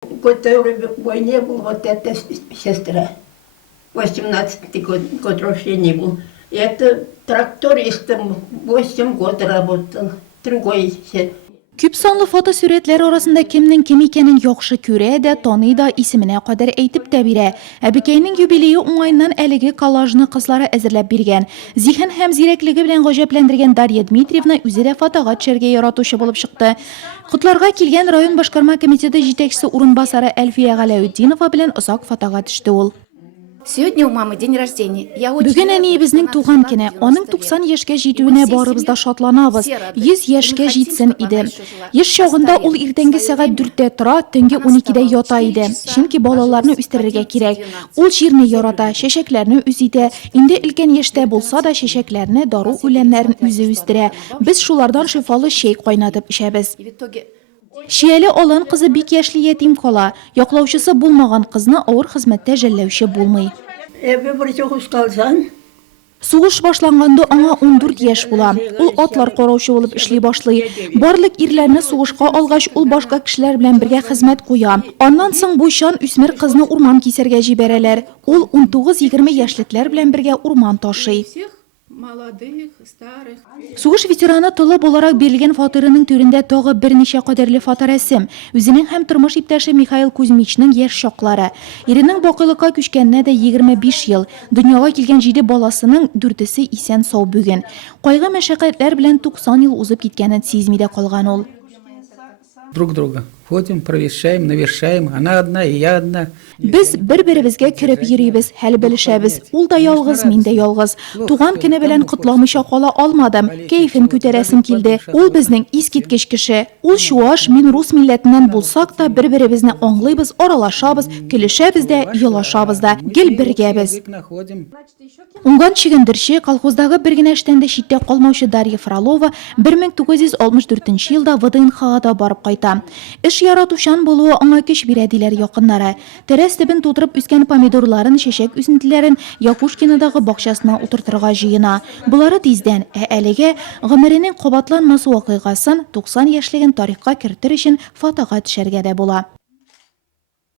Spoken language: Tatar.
Который в войне был, вот эта сестра. 18 год рождения был. И это трактористом 8 год работал. Другой Küp sonlu foto suretler arasında kimnin kim ikenin yoxşı küre de tanı da ismine kadar eytip de bire. Əbikeynin yubileyi onayından əligi kolajını qızlara əzirləb birgen. Zihin hem zirekligi bilen gojeplendirgen Darya Dmitrievna üzere fotoğa çerge yaratuşu bulup çıktı. Kutlarga kilgen rayon başkarma komiteti jitekçisi urunbasarı Elfiye Galaüddinova bilen uzak fotoğa düştü ol. Сегодня у мамы день рождения. Я очень Бүгін әне біздің туған кені, оның 90 ешке жетуіне барыбызда шатланабыз. 100 ешке жетсін иді. Еш шоғында ол ертеңгі сағат 4-те тұра, түнгі 12-де ята иді. Шынки балаларны үстерерге керек. Ол жерні ярата, шешеклерні үзиді. Инде үлкен еште болса да шешеклерні дару үленлерін үзі үстіре. Біз шулардан шифалы шей қойнатып ішәбіз. Şiyeli olan kızı bik yaşlı yetim kala, yoklauçısı bulmagan kızını ağır hizmette jellavşi bulmay. Evi bir çok ustalsan. Сугыш башланганда аңа 14 яшь була. Ул атлар караучы булып эшли башлый. Барлык ирләрне сугышка алгач, ул башка кешеләр белән бергә хезмәт куя. Аннан соң бу шан үсмер кызны урман кисәргә җибәрәләр. Ул 19-20 яшьлекләр белән бергә урман ташый. Сугыш ветераны толып olarak берилген фатирының түрендә тагы берничә кадерле фоторәсем. Үзенең һәм тормыш иптәше Михаил Кузьмичның яшь чаклары. Иренең бакыйлыкка күчкәненә дә 25 ел. Дөньяга килгән 7 баласының 4-се исән сау бүген. Кайгы мәшәкатьләр белән 90 ел узып киткәнен сизми дә калган ул. Друг друга. Ходим, провещаем, навещаем. Она одна, и я одна. Biz bir-birimizga kirib yürüyüz, hal bilişəbiz. Ул да ялгыз, мин дә ялгыз. Туган көне белән кутламыйча кала алмадым. Кәйфен күтәрәсем килде. Ул безнең искиткеч кеше. Ул шуаш, мин рус милләтеннән булсак та бер-беребезне аңлыйбыз, аралашабыз, көлешәбез дә, елашабыз да. Гел бергәбез. Уңган чигендерче колхоздагы бер генә эштән дә читтә калмаучы Дарья Фролова 1964 елда ВДНХда барып кайта. Эш яратучан булуы аңа көч бирә диләр якыннары. Тәрәс төбен тутырып үскән помидорларын, шәшәк үсентеләрен Якушкинадагы бакчасына утыртырга җыена. Булары тиздән, әлегә гомеренең кабатланмас вакыйгасын 90 яшьлеген тарихка кертер өчен фотога төшәргә дә була.